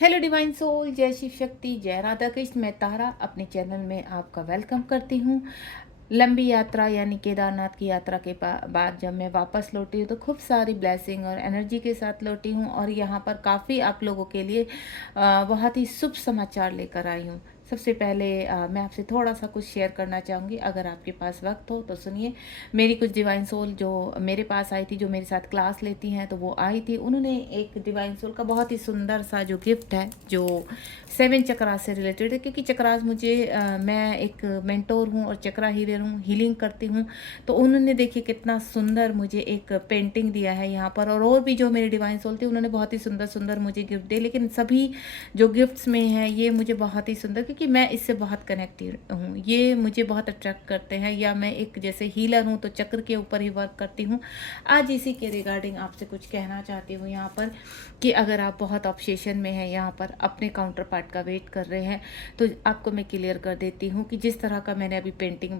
Hello divine soul, जय शिव शक्ति, जय राधा कृष्ण। मैं तारा अपने चैनल में आपका वेलकम करती हूँ। लंबी यात्रा यानी केदारनाथ की यात्रा के बाद जब मैं वापस लौटी हूँ तो खूब सारी ब्लेसिंग और एनर्जी के साथ लौटी हूँ और यहाँ पर काफ़ी आप लोगों के लिए बहुत ही शुभ समाचार लेकर आई हूँ। सबसे पहले मैं आपसे थोड़ा सा कुछ शेयर करना चाहूँगी, अगर आपके पास वक्त हो तो सुनिए। मेरी कुछ डिवाइन सोल जो मेरे पास आई थी, जो मेरे साथ क्लास लेती हैं, तो वो आई थी। उन्होंने एक डिवाइन सोल का बहुत ही सुंदर सा जो गिफ्ट है, जो 7 चक्रास से रिलेटेड है, क्योंकि चक्रास मुझे मैं एक मेंटोर हूँ और चक्रा हीलर हूँ, हीलिंग करती हूँ। तो उन्होंने देखिए कितना सुंदर मुझे एक पेंटिंग दिया है यहाँ पर, और भी जो मेरे डिवाइन सोल थे उन्होंने बहुत ही सुंदर सुंदर मुझे गिफ्ट दिए। लेकिन सभी जो गिफ्ट्स में है ये मुझे बहुत ही सुंदर, क्योंकि मैं इससे बहुत कनेक्टेड हूँ, ये मुझे बहुत अट्रैक्ट करते हैं, या मैं एक जैसे हीलर हूँ तो चक्र के ऊपर ही वर्क करती हूँ। आज इसी के रिगार्डिंग आपसे कुछ कहना चाहती हूँ यहाँ पर, कि अगर आप बहुत ऑब्सेशन में हैं, यहाँ पर अपने काउंटर पार्ट का वेट कर रहे हैं, तो आपको मैं क्लियर कर देती हूँ कि जिस तरह का मैंने अभी पेंटिंग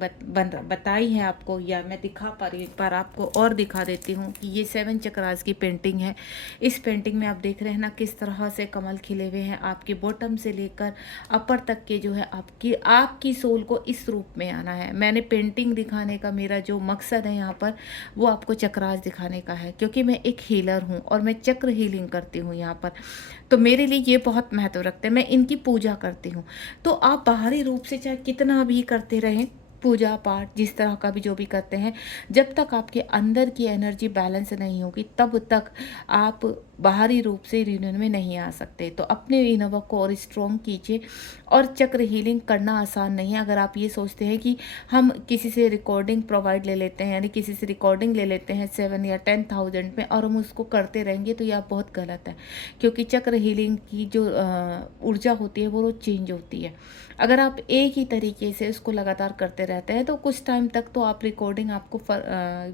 बताई है आपको, या मैं दिखा पा रही हूँ, एक बार आपको और दिखा देती हूँ कि ये 7 चक्रास की पेंटिंग है। इस पेंटिंग में आप देख रहे हैं ना किस तरह से कमल खिले हुए हैं, आपके बॉटम से लेकर अपर तक के जो है आपकी सोल को इस रूप में आना है। मैंने पेंटिंग दिखाने का मेरा जो मकसद है यहाँ पर, वो आपको चक्रास दिखाने का है, क्योंकि मैं एक हीलर हूँ और मैं चक्र हीलिंग करती हूँ यहाँ पर। तो मेरे लिए ये बहुत महत्व रखते हैं, मैं इनकी पूजा करती हूँ। तो आप बाहरी रूप से चाहे कितना भी करते रहें, पूजा पाठ जिस तरह का भी जो भी करते हैं, जब तक आपके अंदर की एनर्जी बैलेंस नहीं होगी तब तक आप बाहरी रूप से यूनियन में नहीं आ सकते। तो अपने इनर को और स्ट्रॉन्ग कीजिए। और चक्र हीलिंग करना आसान नहीं है। अगर आप ये सोचते हैं कि हम किसी से रिकॉर्डिंग प्रोवाइड ले लेते हैं, यानी किसी से रिकॉर्डिंग ले लेते हैं 7 या 10,000 में, और हम उसको करते रहेंगे, तो यह बहुत गलत है। क्योंकि चक्र हीलिंग की जो ऊर्जा होती है वो रोज चेंज होती है। अगर आप एक ही तरीके से उसको लगातार करते रहते हैं तो कुछ टाइम तक तो आप रिकॉर्डिंग आपको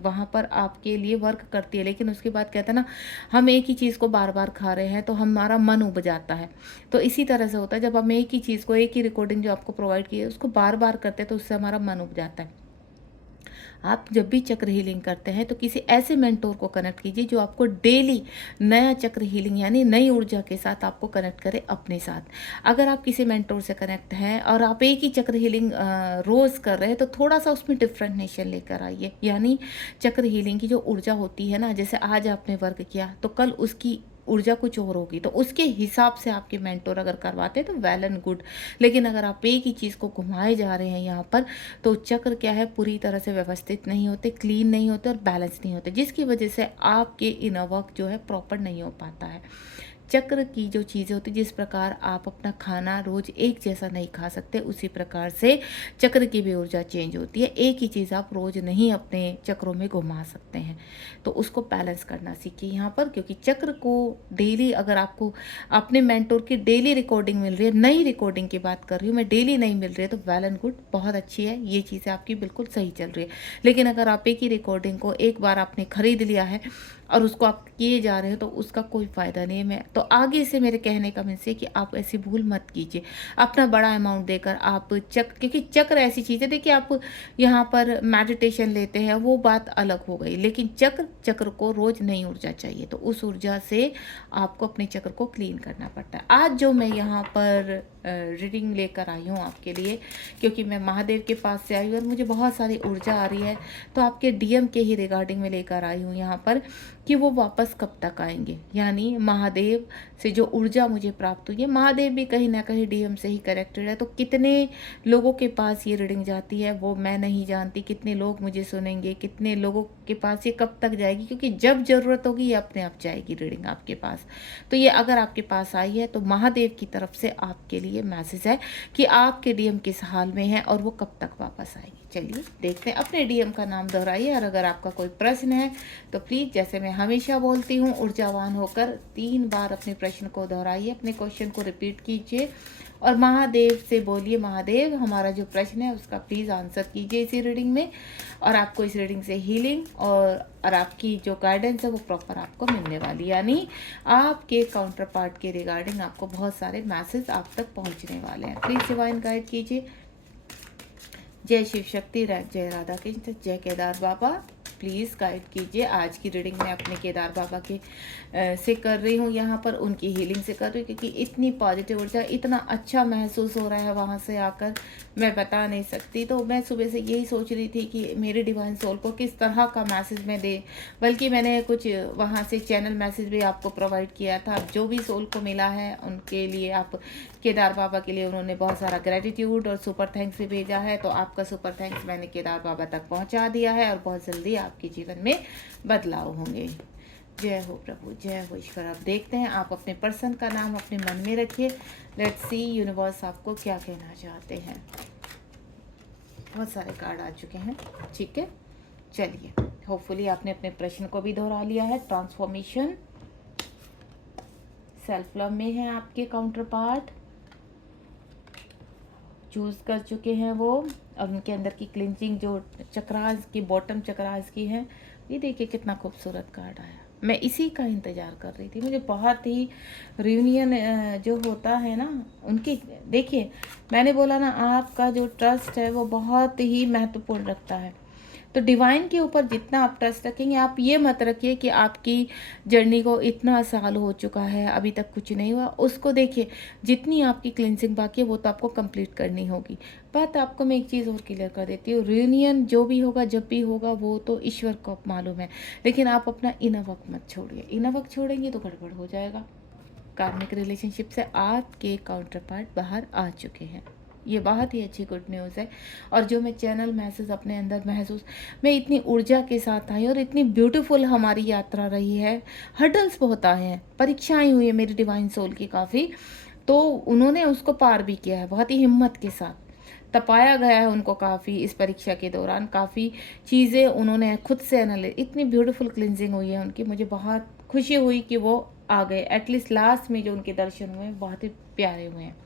वहाँ पर आपके लिए वर्क करती है, लेकिन उसके बाद कहते हैं ना, हम एक ही चीज़ को बार बार खा रहे हैं तो हमारा मन उब जाता है। तो इसी तरह से होता है, जब हम एक ही चीज़ को, एक ही रिकॉर्डिंग जो आपको प्रोवाइड की है उसको बार बार करते हैं तो उससे हमारा मन उब जाता है। आप जब भी चक्र हीलिंग करते हैं तो किसी ऐसे मेंटोर को कनेक्ट कीजिए जो आपको डेली नया चक्र हीलिंग यानी नई ऊर्जा के साथ आपको कनेक्ट करे अपने साथ। अगर आप किसी मेंटोर से कनेक्ट हैं और आप एक ही चक्र हीलिंग रोज़ कर रहे हैं, तो थोड़ा सा उसमें डिफरेंटनेशन लेकर आइए। यानी चक्र हीलिंग की जो ऊर्जा होती है ना, जैसे आज आपने वर्क किया तो कल उसकी ऊर्जा कुछ और होगी, तो उसके हिसाब से आपके मेंटोर अगर करवाते हैं तो वेल एंड गुड। लेकिन अगर आप एक ही चीज़ को घुमाए जा रहे हैं यहाँ पर, तो चक्र क्या है, पूरी तरह से व्यवस्थित नहीं होते, क्लीन नहीं होते और बैलेंस नहीं होते, जिसकी वजह से आपके इनर वर्क जो है प्रॉपर नहीं हो पाता है। चक्र की जो चीज़ें होती, जिस प्रकार आप अपना खाना रोज एक जैसा नहीं खा सकते, उसी प्रकार से चक्र की भी ऊर्जा चेंज होती है। एक ही चीज़ आप रोज नहीं अपने चक्रों में घुमा सकते हैं, तो उसको बैलेंस करना सीखिए यहाँ पर। क्योंकि चक्र को डेली, अगर आपको अपने मेंटोर की डेली रिकॉर्डिंग मिल रही है, नई रिकॉर्डिंग की बात कर रही हूँ मैं, डेली नहीं मिल रही है, तो वेल एंड गुड, बहुत अच्छी है, ये चीज़ें आपकी बिल्कुल सही चल रही है। लेकिन अगर आप एक ही रिकॉर्डिंग को एक बार आपने खरीद लिया है और उसको आप किए जा रहे हो, तो उसका कोई फ़ायदा नहीं है। मैं तो आगे से मेरे कहने का मीन्स है कि आप ऐसी भूल मत कीजिए। अपना बड़ा अमाउंट देकर आप क्योंकि चक्र ऐसी चीज़ है, देखिए आप यहाँ पर मेडिटेशन लेते हैं वो बात अलग हो गई, लेकिन चक्र को रोज़ नई ऊर्जा चाहिए, तो उस ऊर्जा से आपको अपने चक्र को क्लीन करना पड़ता है। आज जो मैं यहाँ पर रीडिंग लेकर आई हूँ आपके लिए, क्योंकि मैं महादेव के पास से आई हूँ और मुझे बहुत सारी ऊर्जा आ रही है, तो आपके डीएम के ही रिगार्डिंग में लेकर आई हूँ यहाँ पर, कि वो वापस कब तक आएंगे। यानी महादेव से जो ऊर्जा मुझे प्राप्त हुई है, महादेव भी कहीं ना कहीं डीएम से ही कनेक्टेड है। तो कितने लोगों के पास ये रीडिंग जाती है वो मैं नहीं जानती, कितने लोग मुझे सुनेंगे, कितने लोगों के पास ये कब तक जाएगी, क्योंकि जब ज़रूरत होगी ये अपने आप जाएगी रीडिंग आपके पास। तो ये अगर आपके पास आई है तो महादेव की तरफ से आपके लिए मैसेज है कि आपके डीएम किस हाल में है और वो कब तक वापस आएगी। चलिए देखते हैं। अपने डीएम का नाम दोहराइए, और अगर आपका कोई प्रश्न है तो प्लीज़, जैसे मैं हमेशा बोलती हूँ, ऊर्जावान होकर 3 बार अपने प्रश्न को दोहराइए, अपने क्वेश्चन को रिपीट कीजिए और महादेव से बोलिए, महादेव हमारा जो प्रश्न है उसका प्लीज़ आंसर कीजिए इसी रीडिंग में, और आपको इस रीडिंग से हीलिंग और आपकी जो गाइडेंस है वो प्रॉपर आपको मिलने वाली। यानी आपके काउंटर पार्ट के रिगार्डिंग आपको बहुत सारे मैसेज आप तक पहुंचने वाले हैं। प्लीज़ डिवाइन गाइड कीजिए। जय शिव शक्ति, जय राधा कृष्ण, जय केदार बाबा। प्लीज़ गाइड कीजिए। आज की रीडिंग मैं अपने केदार बाबा के से कर रही हूँ, यहाँ पर उनकी हीलिंग से कर रही हूँ, क्योंकि इतनी पॉजिटिव ऊर्जा, इतना अच्छा महसूस हो रहा है वहाँ से आकर, मैं बता नहीं सकती। तो मैं सुबह से यही सोच रही थी कि मेरे डिवाइन सोल को किस तरह का मैसेज मैं दे, बल्कि मैंने कुछ वहाँ से चैनल मैसेज भी आपको प्रोवाइड किया था। जो भी सोल को मिला है उनके लिए, आप केदार बाबा के लिए उन्होंने बहुत सारा ग्रेटिट्यूड और सुपर थैंक्स भी भेजा है, तो आपका सुपर थैंक्स मैंने केदार बाबा तक पहुंचा दिया है और बहुत जल्दी आपके जीवन में बदलाव होंगे। जय हो प्रभु, जय हो ईश्वर। अब देखते हैं, आप अपने पर्सन का नाम अपने मन में रखिए। लेट्स सी यूनिवर्स आपको क्या कहना चाहते हैं। बहुत सारे कार्ड आ चुके हैं, ठीक है। चलिए, होपफुली आपने अपने प्रश्न को भी दोहरा लिया है। ट्रांसफॉर्मेशन, सेल्फ लव में है आपके काउंटर पार्ट, चूज कर चुके हैं वो, और उनके अंदर की क्लिंचिंग जो चक्रास की, बॉटम चक्रास की है। ये देखिए कितना खूबसूरत कार्ड आया। मैं इसी का इंतज़ार कर रही थी। मुझे बहुत ही रियूनियन जो होता है ना उनकी, देखिए मैंने बोला ना, आपका जो ट्रस्ट है वो बहुत ही महत्वपूर्ण रखता है। तो डिवाइन के ऊपर जितना आप ट्रस्ट रखेंगे, आप ये मत रखिए कि आपकी जर्नी को इतना साल हो चुका है अभी तक कुछ नहीं हुआ। उसको देखिए, जितनी आपकी क्लिनसिंग बाकी है वो तो आपको कंप्लीट करनी होगी। बात आपको मैं एक चीज़ और क्लियर कर देती हूँ, रियूनियन जो भी होगा, जब भी होगा, वो तो ईश्वर को मालूम है, लेकिन आप अपना इनर वर्क मत छोड़िए। इनर वर्क छोड़ेंगे तो गड़बड़ हो जाएगा। कार्मिक रिलेशनशिप से आपके काउंटर पार्ट बाहर आ चुके हैं, ये बहुत ही अच्छी गुड न्यूज़ है। और जो मैं चैनल मैसेज अपने अंदर महसूस, मैं इतनी ऊर्जा के साथ आई और इतनी ब्यूटीफुल हमारी यात्रा रही है। हर्डल्स बहुत आए हैं, परीक्षाएं हुई है मेरी डिवाइन सोल की काफ़ी, तो उन्होंने उसको पार भी किया है बहुत ही हिम्मत के साथ। तपाया गया है उनको काफ़ी, इस परीक्षा के दौरान काफ़ी चीज़ें उन्होंने खुद से एनालाइज, इतनी ब्यूटीफुल क्लिनजिंग हुई है उनकी। मुझे बहुत खुशी हुई कि वो आ गए। एटलीस्ट लास्ट में जो उनके दर्शन हुए बहुत ही प्यारे हुए हैं।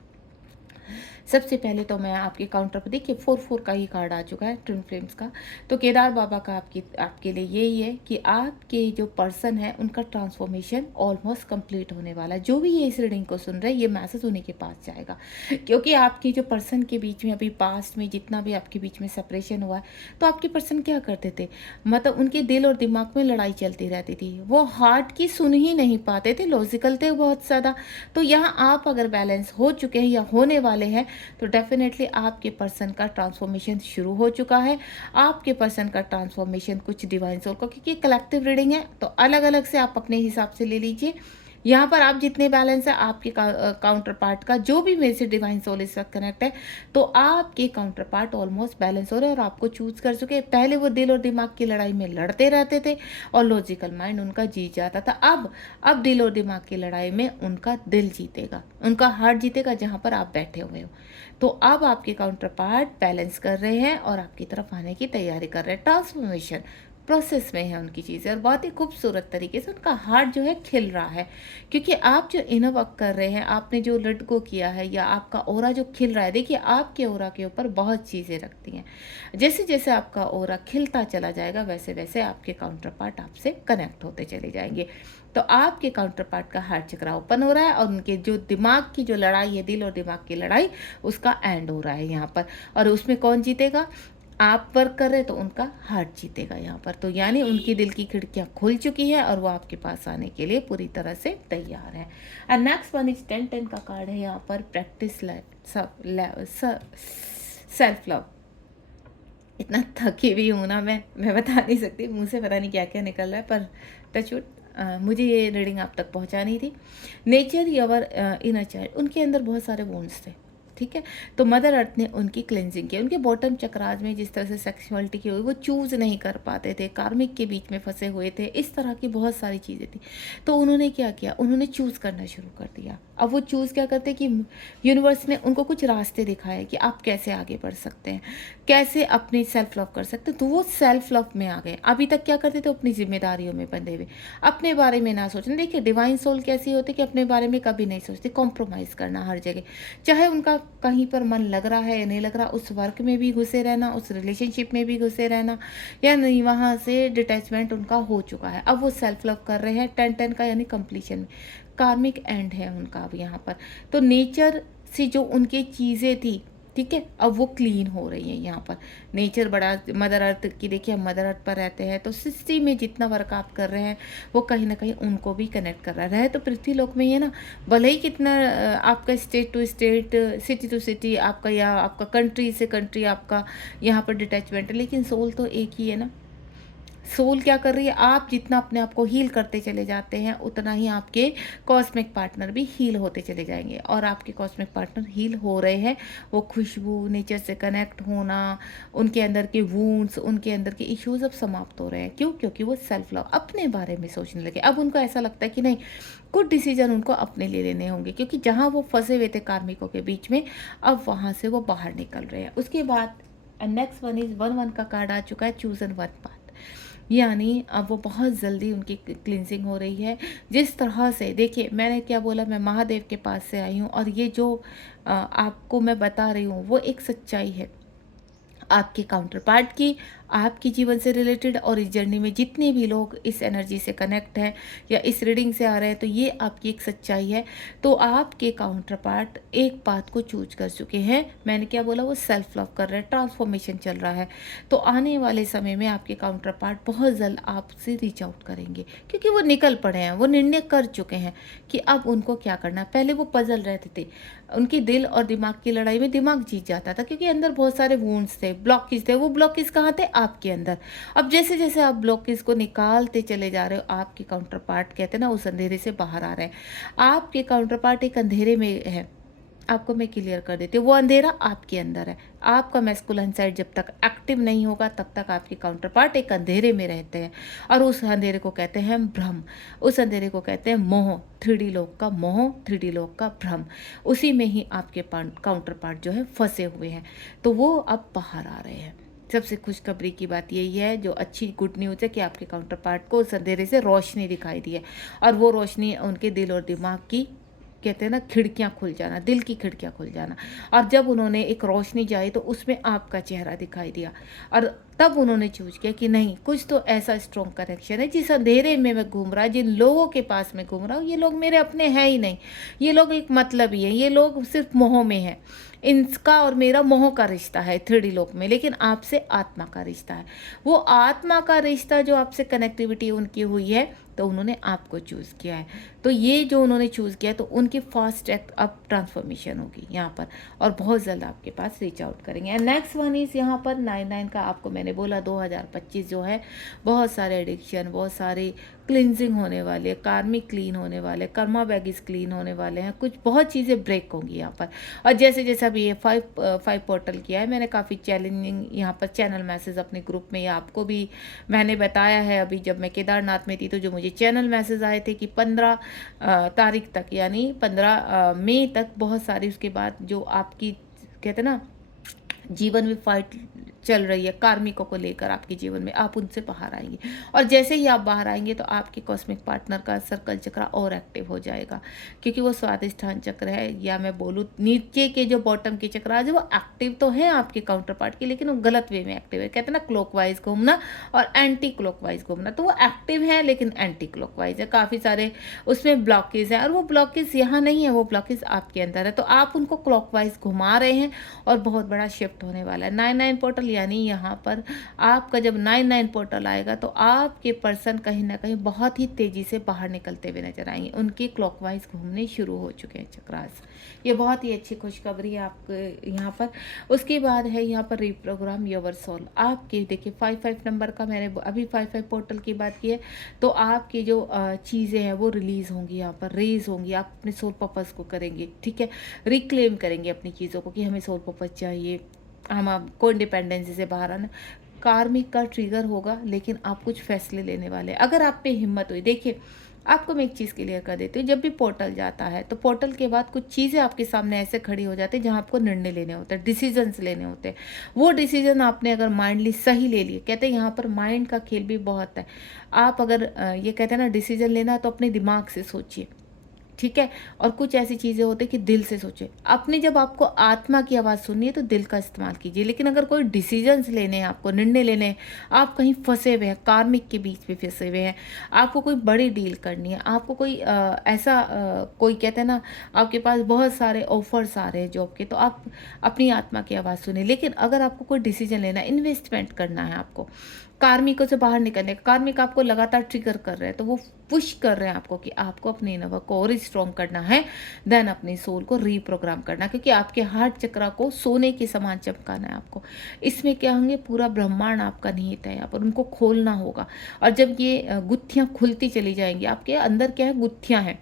सबसे पहले तो मैं आपके काउंटर पर, देखिए 4-4 का ही कार्ड आ चुका है, ट्विन फ्लेम्स का। तो केदार बाबा का आपके लिए यही है कि आपके जो पर्सन है उनका ट्रांसफॉर्मेशन ऑलमोस्ट कंप्लीट होने वाला है। जो भी ये इस रीडिंग को सुन रहे हैं, ये मैसेज उन्हीं के पास जाएगा, क्योंकि आपके जो पर्सन के बीच में अभी पास्ट में जितना भी आपके बीच में सेपरेशन हुआ है, तो आपके पर्सन क्या करते थे, मतलब उनके दिल और दिमाग में लड़ाई चलती रहती थी। वो हार्ट की सुन ही नहीं पाते थे, लॉजिकल थे बहुत ज़्यादा। तो यहाँ आप अगर बैलेंस हो चुके हैं या होने वाले हैं, तो डेफिनेटली आपके पर्सन का ट्रांसफॉर्मेशन शुरू हो चुका है। आपके पर्सन का ट्रांसफॉर्मेशन कुछ डिवाइन सोल को, क्योंकि कलेक्टिव रीडिंग है तो अलग अलग से आप अपने हिसाब से ले लीजिए। यहाँ पर आप जितने बैलेंस है, आपके काउंटर पार्ट का जो भी मेरे से डिवाइन सोल इस वक्त कनेक्ट है, तो आपके काउंटर पार्ट ऑलमोस्ट बैलेंस हो रहे हैं और आपको चूज कर चुके हैं। पहले वो दिल और दिमाग की लड़ाई में लड़ते रहते थे और लॉजिकल माइंड उनका जीत जाता था। अब दिल और दिमाग की लड़ाई में उनका दिल जीतेगा, उनका हार्ट जीतेगा, जहाँ पर आप बैठे हुए हो। तो अब आपके काउंटर पार्ट बैलेंस कर रहे हैं और आपकी तरफ आने की तैयारी कर रहे हैं। ट्रांसफॉर्मेशन प्रोसेस में है उनकी चीज़ें, और बहुत ही खूबसूरत तरीके से उनका हार्ट जो है खिल रहा है, क्योंकि आप जो इनर वर्क कर रहे हैं, आपने जो लेट गो किया है, या आपका ओरा जो खिल रहा है। देखिए आपके ओरा के ऊपर बहुत चीज़ें रखती हैं। जैसे जैसे आपका ओरा खिलता चला जाएगा, वैसे वैसे आपके काउंटर पार्ट आपसे कनेक्ट होते चले जाएंगे। तो आपके काउंटर पार्ट का हार्ट चक्र ओपन हो रहा है और उनके जो दिमाग की जो लड़ाई है, दिल और दिमाग की लड़ाई, उसका एंड हो रहा है यहाँ पर। और उसमें कौन जीतेगा, आप वर्क कर रहे हैं तो उनका हार्ट जीतेगा यहाँ पर। तो यानी उनकी दिल की खिड़कियाँ खुल चुकी है और वो आपके पास आने के लिए पूरी तरह से तैयार है। एंड नेक्स्ट वन इज 10-10 का कार्ड है यहाँ पर, प्रैक्टिस सेल्फ लव। इतना थकी भी हूँ ना मैं बता नहीं सकती, मुँह से पता नहीं क्या क्या निकल रहा है, पर टचवुड मुझे ये रीडिंग आप तक पहुँचानी थी। नेचर योर इनर चाइल्ड, उनके अंदर बहुत सारे वोन्स थे, ठीक है। तो मदर अर्थ ने उनकी क्लेंजिंग की। उनके बॉटम चक्राज में जिस तरह से सेक्सुअलिटी की हुई, वो चूज़ नहीं कर पाते थे, कार्मिक के बीच में फंसे हुए थे, इस तरह की बहुत सारी चीज़ें थी। तो उन्होंने क्या किया, उन्होंने चूज़ करना शुरू कर दिया। अब वो चूज़ क्या करते कि यूनिवर्स ने उनको कुछ रास्ते दिखाए कि आप कैसे आगे बढ़ सकते हैं, कैसे अपनी सेल्फ लव कर सकते हैं। तो वो सेल्फ लव में आ गए। अभी तक क्या करते थे, अपनी जिम्मेदारियों में बंधे हुए, अपने बारे में ना सोचना। देखिए डिवाइन सोल कैसी होती कि अपने बारे में कभी नहीं सोचते, कॉम्प्रोमाइज़ करना हर जगह, चाहे उनका कहीं पर मन लग रहा है या नहीं लग रहा, उस वर्क में भी घुसे रहना, उस रिलेशनशिप में भी घुसे रहना, या नहीं, वहाँ से डिटैचमेंट उनका हो चुका है। अब वो सेल्फ लव कर रहे हैं 10-10 का, यानी कंप्लीशन में। कार्मिक एंड है उनका अब यहाँ पर। तो नेचर से जो उनकी चीज़ें थी, ठीक है, अब वो क्लीन हो रही है यहाँ पर। नेचर बड़ा, मदर अर्थ की देखिए, हम मदर अर्थ पर रहते हैं तो सृष्टि में जितना वर्क आप कर रहे हैं वो कहीं ना कहीं उनको भी कनेक्ट कर रहा है। तो पृथ्वी लोक में ये ना, भले ही कितना आपका state to state, city to city आपका, या आपका कंट्री से कंट्री आपका यहाँ पर डिटैचमेंट है, लेकिन सोल तो एक ही है ना। सोल क्या कर रही है, आप जितना अपने आप को हील करते चले जाते हैं उतना ही आपके कॉस्मिक पार्टनर भी हील होते चले जाएंगे। और आपके कॉस्मिक पार्टनर हील हो रहे हैं, वो खुशबू, नेचर से कनेक्ट होना, उनके अंदर के वूंड्स, उनके अंदर के इश्यूज अब समाप्त हो रहे हैं। क्यों? क्योंकि वो सेल्फ लव, अपने बारे में सोचने लगे। अब उनको ऐसा लगता है कि नहीं, कुछ डिसीजन उनको अपने लिए लेने होंगे, क्योंकि जहाँ वो फंसे हुए थे कार्मिकों के बीच में, अब वहाँ से वो बाहर निकल रहे हैं। उसके बाद नेक्स्ट वन इज 1-1 का कार्ड आ चुका है, चूजन वन पाथ। यानी अब वो बहुत जल्दी उनकी क्लिनजिंग हो रही है। जिस तरह से देखिए, मैंने क्या बोला, मैं महादेव के पास से आई हूँ, और ये जो आपको मैं बता रही हूँ वो एक सच्चाई है आपके काउंटर पार्ट की, आपके जीवन से रिलेटेड। और इस जर्नी में जितने भी लोग इस एनर्जी से कनेक्ट हैं या इस रीडिंग से आ रहे हैं, तो ये आपकी एक सच्चाई है। तो आपके काउंटर पार्ट एक बात को चूज कर चुके हैं। मैंने क्या बोला, वो सेल्फ लव कर रहे हैं, ट्रांसफॉर्मेशन चल रहा है। तो आने वाले समय में आपके काउंटर पार्ट बहुत जल्द आपसे रीच आउट करेंगे, क्योंकि वो निकल पड़े हैं, वो निर्णय कर चुके हैं कि अब उनको क्या करना है। पहले वो पजल रहते थे, उनकी दिल और दिमाग की लड़ाई में दिमाग जीत जाता था, क्योंकि अंदर बहुत सारे वूंड्स थे, ब्लॉकेज थे। वो ब्लॉकेज कहाँ थे? आपके अंदर। अब जैसे जैसे आप ब्लॉकेज को निकालते चले जा रहे हो, आपके काउंटर पार्ट कहते हैं ना, उस अंधेरे से बाहर आ रहे हैं। आपके काउंटर पार्ट एक अंधेरे में है, आपको मैं क्लियर कर देती हूँ, वो अंधेरा आपके अंदर है। आपका मैस्कुलिन साइड जब तक एक्टिव नहीं होगा तब तक आपके काउंटर पार्ट एक अंधेरे में रहते हैं, और उस अंधेरे को कहते हैं भ्रम, उस अंधेरे को कहते हैं मोह। 3D लोक का मोह, 3D लोक का भ्रम, उसी में ही आपके काउंटर पार्ट जो है फंसे हुए हैं। तो वो अब बाहर आ रहे हैं। सबसे खुशखबरी की बात यही है, जो अच्छी गुड न्यूज़ है, कि आपके काउंटर पार्ट को उस अंधेरे से रोशनी दिखाई दी है, और वो रोशनी उनके दिल और दिमाग की, कहते हैं ना, खिड़कियां खुल जाना, दिल की खिड़कियां खुल जाना। और जब उन्होंने एक रोशनी जाई तो उसमें आपका चेहरा दिखाई दिया, और तब उन्होंने चूज किया कि नहीं, कुछ तो ऐसा स्ट्रॉन्ग कनेक्शन है। जिस अंधेरे में मैं घूम रहा, जिन लोगों के पास मैं घूम रहा हूँ, ये लोग मेरे अपने हैं ही नहीं, ये लोग एक मतलब ही है, ये लोग सिर्फ मोह में है। इनका और मेरा मोह का रिश्ता है 3D लोक में, लेकिन आपसे आत्मा का रिश्ता है। वो आत्मा का रिश्ता जो आपसे कनेक्टिविटी उनकी हुई है, तो उन्होंने आपको चूज़ किया है। तो ये जो उन्होंने चूज़ किया, तो उनकी फास्ट अब ट्रांसफॉर्मेशन होगी यहाँ पर, और बहुत जल्द आपके पास रीच आउट करेंगे। एंड नेक्स्ट वन इज़ यहाँ पर 9-9 का। आपको मैंने बोला 2025 जो है, बहुत सारे एडिक्शन, बहुत सारे क्लिनजिंग होने वाले, कार्मिक क्लीन होने वाले, कर्मा बैगेज क्लीन होने वाले हैं, कुछ बहुत चीज़ें ब्रेक होंगी यहाँ पर। और जैसे जैसे अभी ये 5 पोर्टल किया है मैंने, काफ़ी चैलेंजिंग यहाँ पर चैनल मैसेज अपने ग्रुप में, या आपको भी मैंने बताया है। अभी जब मैं केदारनाथ में थी तो जो मुझे चैनल मैसेज आए थे कि 15 तारीख तक, यानी 15 मई तक, बहुत सारी, उसके बाद जो आपकी कहते हैं ना जीवन में फाइट चल रही है कार्मिकों को लेकर आपके जीवन में, आप उनसे बाहर आएंगे। और जैसे ही आप बाहर आएंगे तो आपके कॉस्मिक पार्टनर का सर्कल चक्र और एक्टिव हो जाएगा, क्योंकि वो स्वादिष्ठान चक्र है, या मैं बोलूँ नीचे के जो बॉटम के चक्र आज वो एक्टिव तो है आपके काउंटर पार्ट के, लेकिन वो गलत वे में एक्टिव है। कहते हैं ना क्लॉकवाइज घूमना और एंटी क्लॉकवाइज घूमना, तो वो एक्टिव है लेकिन एंटी क्लॉकवाइज है। काफ़ी सारे उसमें ब्लॉकेज हैं, और वो ब्लॉकेज यहाँ नहीं है, वो ब्लॉकेज आपके अंदर है। तो आप उनको क्लॉकवाइज घुमा रहे हैं, और बहुत बड़ा शिफ्ट होने वाला है। 9-9 पोर्टल, यानी यहाँ पर आपका जब 9-9 पोर्टल आएगा तो आपके पर्सन कहीं ना कहीं बहुत ही तेज़ी से बाहर निकलते हुए नजर आएंगे। उनके क्लॉकवाइज घूमने शुरू हो चुके हैं चक्रास। ये बहुत ही अच्छी खुशखबरी है आपके यहाँ पर। उसके बाद है यहाँ पर रीप्रोग्राम योर सोल। आपके देखिए 5-5 नंबर का, मैंने अभी 5-5 पोर्टल की बात की है, तो आपकी जो चीज़ें हैं वो रिलीज़ होंगी, यहाँ पर रेज होंगी। आप अपने सोल पर्पस को करेंगे, ठीक है, रिक्लेम करेंगे अपनी चीज़ों को कि हमें सोल पर्पस चाहिए, हम आपको इंडिपेंडेंसी से बाहर आना। कार्मिक का ट्रिगर होगा, लेकिन आप कुछ फैसले लेने वाले हैं अगर आप पे हिम्मत हुई। देखिए, आपको मैं एक चीज़ क्लियर कर देती हूँ, जब भी पोर्टल जाता है तो पोर्टल के बाद कुछ चीज़ें आपके सामने ऐसे खड़ी हो जाती है जहाँ आपको निर्णय लेने होते हैं, डिसीजंस लेने होते हैं। वो डिसीजन आपने अगर माइंडली सही ले लिए, कहते हैं यहाँ पर माइंड का खेल भी बहुत है। आप अगर ये कहते हैं ना डिसीजन लेना, तो अपने दिमाग से सोचिए ठीक है? और कुछ ऐसी चीज़ें होती हैं कि दिल से सोचें। अपनी जब आपको आत्मा की आवाज़ सुननी है तो दिल का इस्तेमाल कीजिए। लेकिन अगर कोई डिसीज़न्स लेने हैं, आपको निर्णय लेने हैं, आप कहीं फँसे हुए हैं, कार्मिक के बीच में फँसे हुए हैं, आपको कोई बड़ी डील करनी है, आपको कोई ऐसा कोई कहते हैं ना, आपके पास बहुत सारे ऑफ़र्स आ रहे हैं जॉब के, तो आप अपनी आत्मा की आवाज़ सुनें। लेकिन अगर आपको कोई डिसीज़न लेना है, इन्वेस्टमेंट करना है आपको, कार्मिकों से बाहर निकलने का, कार्मिक आपको लगातार ट्रिगर कर रहे हैं, तो वो पुश कर रहे हैं आपको कि आपको अपने इनर वर्क को और स्ट्रॉन्ग करना है, देन अपनी सोल को रीप्रोग्राम करना है, क्योंकि आपके हार्ट चक्रा को सोने के समान चमकाना है आपको। इसमें क्या होंगे, पूरा ब्रह्मांड आपका निहित है यहाँ पर, उनको खोलना होगा। और जब ये गुत्थियाँ खुलती चली जाएँगी, आपके अंदर क्या है, गुत्थियाँ हैं।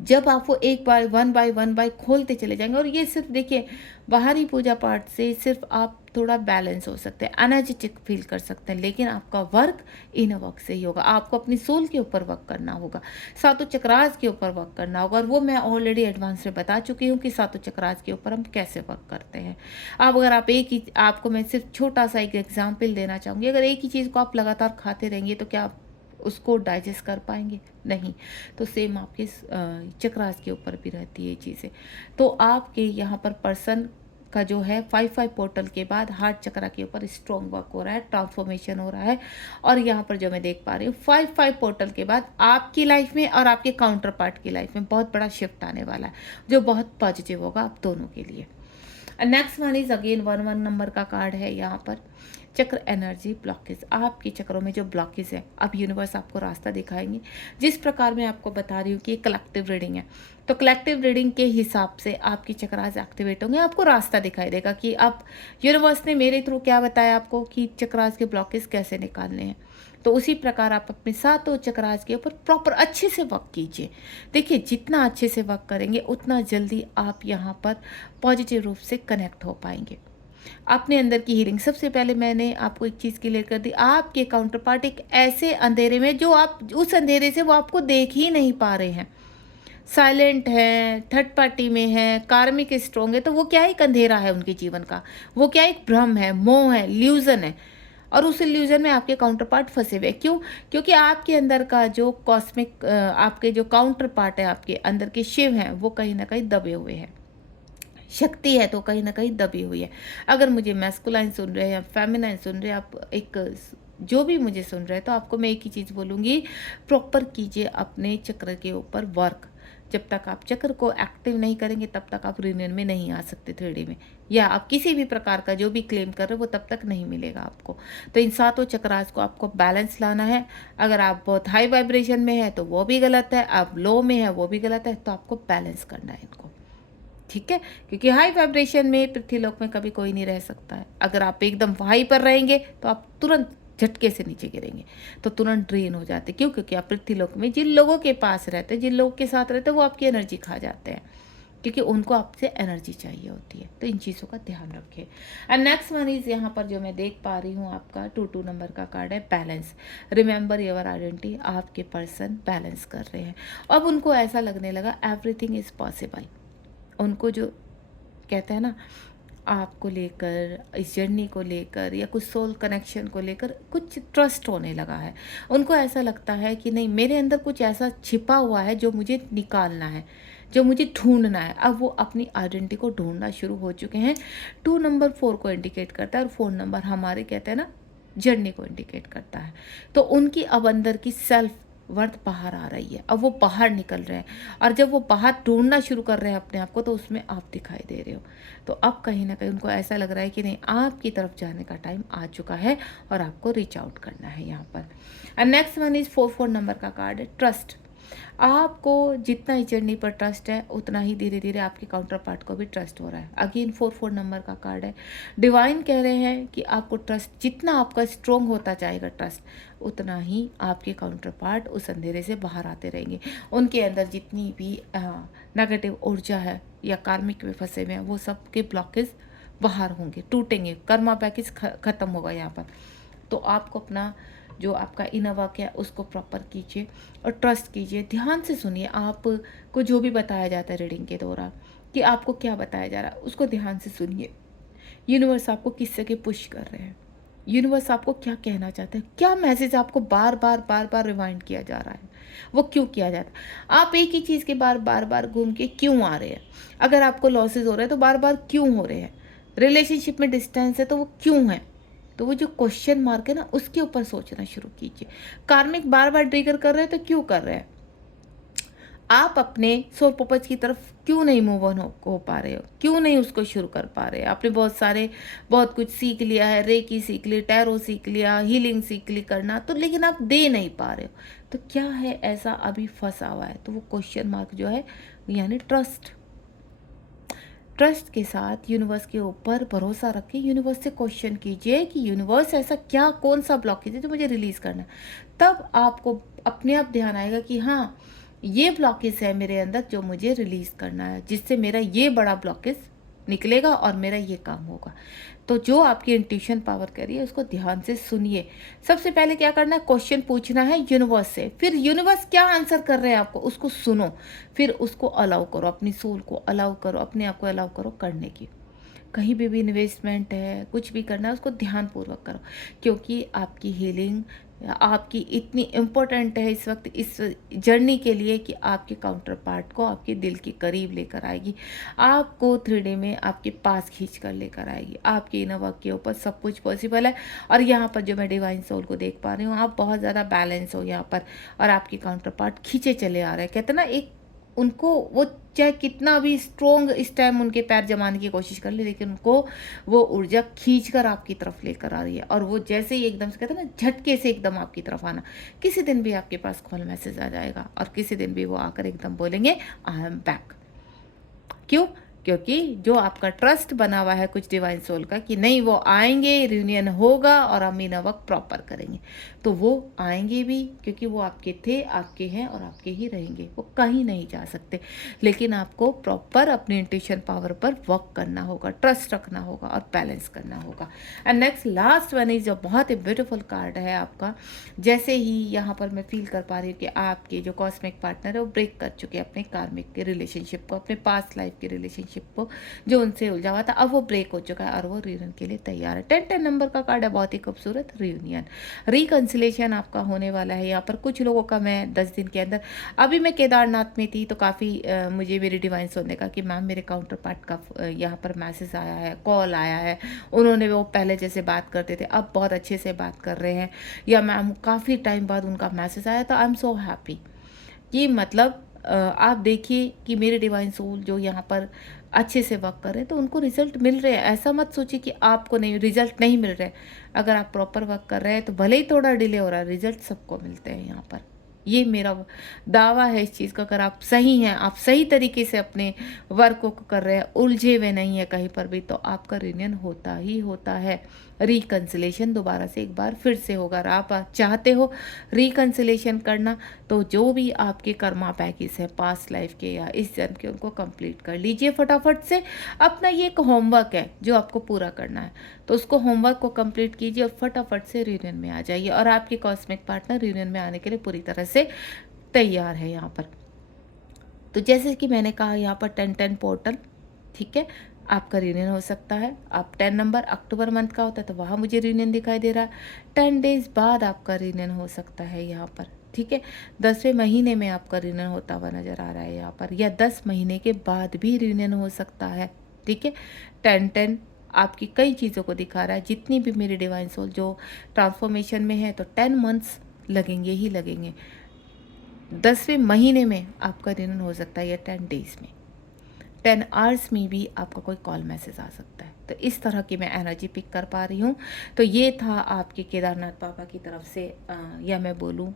जब आप वो एक वन बाय खोलते चले जाएँगे, और ये सिर्फ़ देखिए, बाहरी पूजा पाठ से सिर्फ़ आप थोड़ा बैलेंस हो सकते हैं, एनर्जेटिक फ़ील कर सकते हैं, लेकिन आपका वर्क इनर वर्क से ही होगा। आपको अपनी सोल के ऊपर वर्क करना होगा, सातों चक्रास के ऊपर वर्क करना होगा, और वो मैं ऑलरेडी एडवांस में बता चुकी हूँ कि सातों चक्रास के ऊपर हम कैसे वर्क करते हैं। अब अगर आप एक ही, आपको मैं सिर्फ़ छोटा-सा एक एग्ज़ाम्पल देना चाहूँगी, अगर एक ही चीज़ को आप लगातार खाते रहेंगे तो क्या आप उसको डाइजेस्ट कर पाएँगे? नहीं। तो सेम आपके चक्रास के ऊपर भी रहती है ये चीज़ें। तो आपके यहाँ पर पर्सन का जो है 5-5 पोर्टल के बाद हार्ट चक्रा के ऊपर स्ट्रॉन्ग वर्क हो रहा है, ट्रांसफॉर्मेशन हो रहा है। और यहाँ पर जो मैं देख पा रही हूँ, 5-5 पोर्टल के बाद आपकी लाइफ में और आपके काउंटर पार्ट की लाइफ में बहुत बड़ा शिफ्ट आने वाला है, जो बहुत पॉजिटिव होगा आप दोनों के लिए। Next one is again 11 number का कार्ड है यहाँ पर, चक्र एनर्जी ब्लॉकेज। आपके चक्रों में जो ब्लॉकेज है, अब यूनिवर्स आपको रास्ता दिखाएंगे। जिस प्रकार मैं आपको बता रही हूँ कि ये कलेक्टिव रीडिंग है, तो कलेक्टिव रीडिंग के हिसाब से आपकी चक्रास एक्टिवेट होंगे, आपको रास्ता दिखाई देगा कि आप, यूनिवर्स ने मेरे थ्रू क्या बताया आपको कि चक्रास के ब्लॉकेज कैसे निकालने हैं। तो उसी प्रकार आप अपने सातों चक्रास के ऊपर प्रॉपर अच्छे से वर्क कीजिए। देखिए, जितना अच्छे से वर्क करेंगे उतना जल्दी आप यहाँ पर पॉजिटिव रूप से कनेक्ट हो पाएंगे। अपने अंदर की हीलिंग, सबसे पहले मैंने आपको एक चीज़ क्लियर कर दी, आपके काउंटर पार्ट एक ऐसे अंधेरे में, जो आप उस अंधेरे से वो आपको देख ही नहीं पा रहे हैं, साइलेंट है, थर्ड पार्टी में है, कार्मिक स्ट्रॉन्ग है, तो वो क्या एक अंधेरा है उनके जीवन का, वो क्या एक भ्रम है, मोह है, इल्यूजन है। और उस इल्यूजन में आपके काउंटर पार्ट फंसे हुए हैं। क्यों? क्योंकि आपके अंदर का जो कॉस्मिक, आपके जो काउंटर पार्ट है, आपके अंदर के शिव हैं, वो कहीं ना कहीं दबे हुए हैं। शक्ति है तो कहीं ना कहीं दबी हुई है। अगर मुझे मैस्कुलाइन सुन रहे हैं या फेमिनाइन सुन रहे हैं, आप एक, जो भी मुझे सुन रहे हैं, तो आपको मैं एक ही चीज़ बोलूँगी, प्रॉपर कीजिए अपने चक्र के ऊपर वर्क। जब तक आप चक्र को एक्टिव नहीं करेंगे, तब तक आप यूनियन में नहीं आ सकते 3D में, या आप किसी भी प्रकार का जो भी क्लेम कर रहे हो वो तब तक नहीं मिलेगा आपको। तो इन सातों चक्रास को आपको बैलेंस लाना है। अगर आप बहुत हाई वाइब्रेशन में है तो वो भी गलत है, आप लो में है वो भी गलत है, तो आपको बैलेंस करना है इनको, ठीक है? क्योंकि हाई वाइब्रेशन में पृथ्वीलोक में कभी कोई नहीं रह सकता है। अगर आप एकदम हाई पर रहेंगे तो आप तुरंत झटके से नीचे गिरेंगे, तो तुरंत ड्रेन हो जाते। क्यों? क्योंकि आप पृथ्वीलोक में जिन लोगों के पास रहते हैं, जिन लोगों के साथ रहते हैं, वो आपकी एनर्जी खा जाते हैं, क्योंकि उनको आपसे एनर्जी चाहिए होती है। तो इन चीज़ों का ध्यान रखें। एंड नेक्स्ट वन इज, यहाँ पर जो मैं देख पा रही हूँ, आपका 22 नंबर का कार्ड है, बैलेंस। Remember your identity. आपके पर्सन बैलेंस कर रहे हैं। अब उनको ऐसा लगने लगा एवरीथिंग इज़ पॉसिबल। उनको जो कहते हैं ना, आपको लेकर, इस जर्नी को लेकर, या कुछ सोल कनेक्शन को लेकर कुछ ट्रस्ट होने लगा है। उनको ऐसा लगता है कि नहीं, मेरे अंदर कुछ ऐसा छिपा हुआ है जो मुझे निकालना है, जो मुझे ढूंढना है। अब वो अपनी आइडेंटिटी को ढूंढना शुरू हो चुके हैं। 2 नंबर 4 को इंडिकेट करता है, और 4 नंबर हमारे कहते हैं ना, जर्नी को इंडिकेट करता है। तो उनकी अब अंदर की सेल्फ वर्थ बाहर आ रही है, अब वो बाहर निकल रहे हैं, और जब वो बाहर ढूंढना शुरू कर रहे हैं अपने आप को, तो उसमें आप दिखाई दे रहे हो। तो अब कहीं ना कहीं उनको ऐसा लग रहा है कि नहीं, आपकी तरफ जाने का टाइम आ चुका है, और आपको रीच आउट करना है यहाँ पर। And next one is 4 number का कार्ड है, ट्रस्ट। आपको जितना इस जर्नी पर ट्रस्ट है, उतना ही धीरे धीरे आपके काउंटर पार्ट को भी ट्रस्ट हो रहा है। अगेन 4 नंबर का कार्ड है, डिवाइन कह रहे हैं कि आपको ट्रस्ट, जितना आपका स्ट्रोंग होता जाएगा ट्रस्ट, उतना ही आपके काउंटर पार्ट उस अंधेरे से बाहर आते रहेंगे। उनके अंदर जितनी भी नेगेटिव ऊर्जा है या कार्मिक में फंसे हुए हैं, वो सब के ब्लॉकेज बाहर होंगे, टूटेंगे, कर्मा पैकेज खत्म होगा यहाँ पर। तो आपको अपना जो आपका इनर वर्क है उसको प्रॉपर कीजिए, और ट्रस्ट कीजिए। ध्यान से सुनिए, आपको जो भी बताया जाता है रीडिंग के दौरान, कि आपको क्या बताया जा रहा है, उसको ध्यान से सुनिए। यूनिवर्स आपको किस जगह पुश कर रहे हैं, यूनिवर्स आपको क्या कहना चाहता है, क्या मैसेज आपको बार बार बार बार रिमाइंड किया जा रहा है, वो क्यों किया जाता है। आप एक ही चीज़ के बार बार बार घूम के क्यों आ रहे हैं। अगर आपको लॉसेस हो रहे हैं तो बार बार क्यों हो रहे हैं। रिलेशनशिप में डिस्टेंस है तो वो क्यों है। तो वो जो क्वेश्चन मार्क है ना, उसके ऊपर सोचना शुरू कीजिए। कार्मिक बार बार ट्रिगर कर रहे हैं तो क्यों कर रहे हैं। आप अपने सोल पर्पस की तरफ क्यों नहीं मूव ऑन हो पा रहे हो, क्यों नहीं उसको शुरू कर पा रहे हो। आपने बहुत कुछ सीख लिया है, रेकी सीख ली, टैरो सीख लिया, हीलिंग सीख ली करना, तो लेकिन आप दे नहीं पा रहे हो। तो क्या है ऐसा अभी फंसा हुआ है। तो वो क्वेश्चन मार्क जो है, यानी ट्रस्ट। ट्रस्ट के साथ यूनिवर्स के ऊपर भरोसा रखिए। यूनिवर्स से क्वेश्चन कीजिए कि यूनिवर्स ऐसा क्या, कौन सा ब्लॉकेज है जो मुझे रिलीज करना है। तब आपको अपने आप ध्यान आएगा कि हाँ, ये ब्लॉकेज है मेरे अंदर जो मुझे रिलीज करना है, जिससे मेरा ये बड़ा ब्लॉकेज निकलेगा और मेरा ये काम होगा। तो जो आपकी इंट्यूशन पावर कह रही है उसको ध्यान से सुनिए। सबसे पहले क्या करना है, क्वेश्चन पूछना है यूनिवर्स से, फिर यूनिवर्स क्या आंसर कर रहे हैं आपको उसको सुनो, फिर उसको अलाउ करो, अपनी सोल को अलाउ करो, अपने आप को अलाउ करो करने की। कहीं भी इन्वेस्टमेंट है, कुछ भी करना है, उसको ध्यानपूर्वक करो, क्योंकि आपकी हीलिंग आपकी इतनी इम्पोर्टेंट है इस वक्त, इस जर्नी के लिए, कि आपके काउंटर पार्ट को आपके दिल के करीब लेकर आएगी, आपको 3D में आपके पास खींच कर लेकर आएगी। आपके इनर वर्क के ऊपर सब कुछ पॉसिबल है। और यहाँ पर जो मैं डिवाइन सोल को देख पा रही हूँ, आप बहुत ज़्यादा बैलेंस हो यहाँ पर, और आपके काउंटर पार्ट खींचे चले आ रहे हैं। कहते हैं ना, एक उनको वो चाहे कितना भी स्ट्रोंग इस टाइम उनके पैर जमाने की कोशिश कर ले, लेकिन उनको वो ऊर्जा खींच कर आपकी तरफ लेकर आ रही है। और वो जैसे ही एकदम से कहते हैं ना, झटके से एकदम आपकी तरफ आना। किसी दिन भी आपके पास कॉल मैसेज आ जाएगा, और किसी दिन भी वो आकर एकदम बोलेंगे आई एम बैक। क्यों? क्योंकि जो आपका ट्रस्ट बना हुआ है कुछ डिवाइन सोल का, कि नहीं वो आएंगे, रियूनियन होगा और हम इनर वर्क प्रॉपर करेंगे, तो वो आएंगे भी, क्योंकि वो आपके थे, आपके हैं और आपके ही रहेंगे, वो कहीं नहीं जा सकते। लेकिन आपको प्रॉपर अपनी इंट्यूशन पावर पर वर्क करना होगा, ट्रस्ट रखना होगा और बैलेंस करना होगा। And next last one is जो बहुत ही ब्यूटीफुल कार्ड है आपका। जैसे ही यहाँ पर मैं फील कर पा रही हूँ कि आपके जो कॉस्मिक पार्टनर है वो ब्रेक कर चुके हैं अपने कार्मिक के रिलेशनशिप को, अपने पास्ट लाइफ के रिलेशनशिप को जो उनसे उलझा हुआ था, अब वो ब्रेक हो चुका है और वो रियूनियन के लिए तैयार है। 10 नंबर का कार्ड है, बहुत ही खूबसूरत रियूनियन, रिकंसिलेशन आपका होने वाला है। यहाँ पर कुछ लोगों का, मैं 10 दिन के अंदर, अभी मैं केदारनाथ में थी तो काफ़ी मुझे मेरी डिवाइन सोने का कि मैम मेरे काउंटर पार्ट का यहाँ पर मैसेज आया है, कॉल आया है, उन्होंने वो पहले जैसे बात करते थे अब बहुत अच्छे से बात कर रहे हैं, या मैम काफ़ी टाइम बाद उनका मैसेज आया, तो आई एम सो हैप्पी। कि मतलब आप देखिए कि मेरे डिवाइन सोल जो यहाँ पर अच्छे से वर्क कर रहे हैं तो उनको रिजल्ट मिल रहे हैं। ऐसा मत सोचिए कि आपको नहीं, रिजल्ट नहीं मिल रहे। अगर आप प्रॉपर वर्क कर रहे हैं तो भले ही थोड़ा डिले हो रहा है, रिजल्ट सबको मिलते हैं यहाँ पर। ये मेरा दावा है इस चीज़ का। अगर आप सही हैं, आप सही तरीके से अपने वर्क को कर रहे हैं, उलझे हुए नहीं है कहीं पर भी, तो आपका रियूनियन होता ही होता है। रिकंसिलेशन दोबारा से एक बार फिर से होगा। अगर आप चाहते हो रिकंसिलेशन करना, तो जो भी आपके कर्मा पैकेज है पास्ट लाइफ के या इस जन्म के, उनको कंप्लीट कर लीजिए फटाफट से। अपना ये एक होमवर्क है जो आपको पूरा करना है, तो उसको होमवर्क को कंप्लीट कीजिए और फटाफट से रियूनियन में आ जाइए। और आपके कॉस्मिक पार्टनर रियूनियन में आने के लिए पूरी तरह से तैयार है यहाँ पर। तो जैसे कि मैंने कहा, यहाँ पर 10-10 पोर्टल, ठीक है, आपका रियूनियन हो सकता है। आप 10 नंबर अक्टूबर मंथ का होता है तो वहाँ मुझे रियूनियन दिखाई दे रहा है। 10 डेज बाद आपका रियूनियन हो सकता है यहाँ पर, ठीक है। 10वें महीने में आपका रियूनियन होता हुआ नज़र आ रहा है यहाँ पर, या 10 महीने के बाद भी रियूनियन हो सकता है, ठीक है। 10-10 आपकी कई चीज़ों को दिखा रहा है। जितनी भी मेरी डिवाइन सोल जो ट्रांसफॉर्मेशन में है, तो 10 मंथ्स लगेंगे ही लगेंगे। 10वें महीने में आपका रियूनियन हो सकता है, या 10 डेज में, 10 आवर्स में भी आपका कोई कॉल मैसेज आ सकता है। तो इस तरह की मैं एनर्जी पिक कर पा रही हूँ। तो ये था आपके केदारनाथ बाबा की तरफ से, या मैं बोलूँ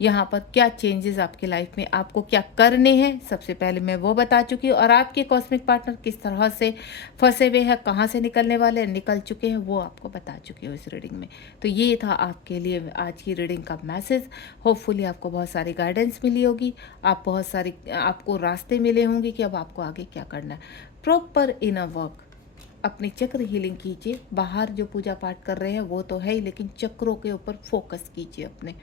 यहाँ पर क्या चेंजेस आपके लाइफ में आपको क्या करने हैं, सबसे पहले मैं वो बता चुकी हूँ। और आपके कॉस्मिक पार्टनर किस तरह से फंसे हुए हैं, कहाँ से निकलने वाले हैं, निकल चुके हैं, वो आपको बता चुकी हूँ इस रीडिंग में। तो ये था आपके लिए आज की रीडिंग का मैसेज। होपफुली आपको बहुत सारी गाइडेंस मिली होगी, आपको रास्ते मिले होंगे कि अब आपको आगे क्या करना है। प्रॉपर इनर वर्क, अपनी चक्र हीलिंग कीजिए। बाहर जो पूजा पाठ कर रहे हैं वो तो है ही, लेकिन चक्रों के ऊपर फोकस कीजिए अपने।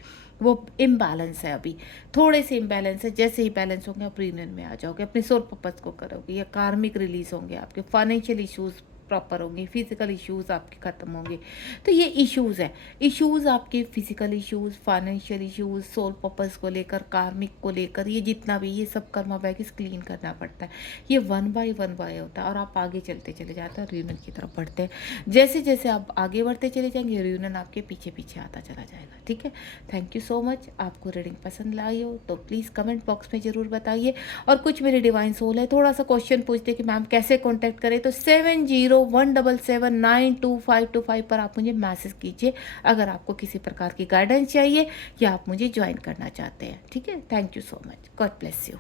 वो इम्बैलेंस है अभी, थोड़े से इम्बैलेंस है। जैसे ही बैलेंस होंगे आप रियूनियन में आ जाओगे, अपने सोल पर्पस को करोगे, या कार्मिक रिलीज होंगे, आपके फाइनेंशियल इश्यूज प्रॉपर होंगे, फिजिकल इश्यूज आपके ख़त्म होंगे। तो ये इश्यूज है, इश्यूज आपके physical issues, financial issues, soul purpose को लेकर, कार्मिक को लेकर, ये जितना भी ये सब कर्मा बैगेज क्लीन करना पड़ता है। ये वन बाय होता है और आप आगे चलते चले जाते हैं, रियूनियन की तरफ बढ़ते हैं। जैसे जैसे आप आगे बढ़ते चले जाएंगे, रियूनियन आपके पीछे पीछे आता चला जाएगा। ठीक है, थैंक यू सो मच। आपको रीडिंग पसंद आई हो तो प्लीज़ कमेंट बॉक्स में ज़रूर बताइए। और कुछ मेरे डिवाइन सोल है थोड़ा सा क्वेश्चन पूछते कि मैम कैसे कॉन्टैक्ट करें, तो 7017792525 पर आप मुझे मैसेज कीजिए अगर आपको किसी प्रकार की गाइडेंस चाहिए या आप मुझे ज्वाइन करना चाहते हैं। ठीक है, thank you so much, God bless you.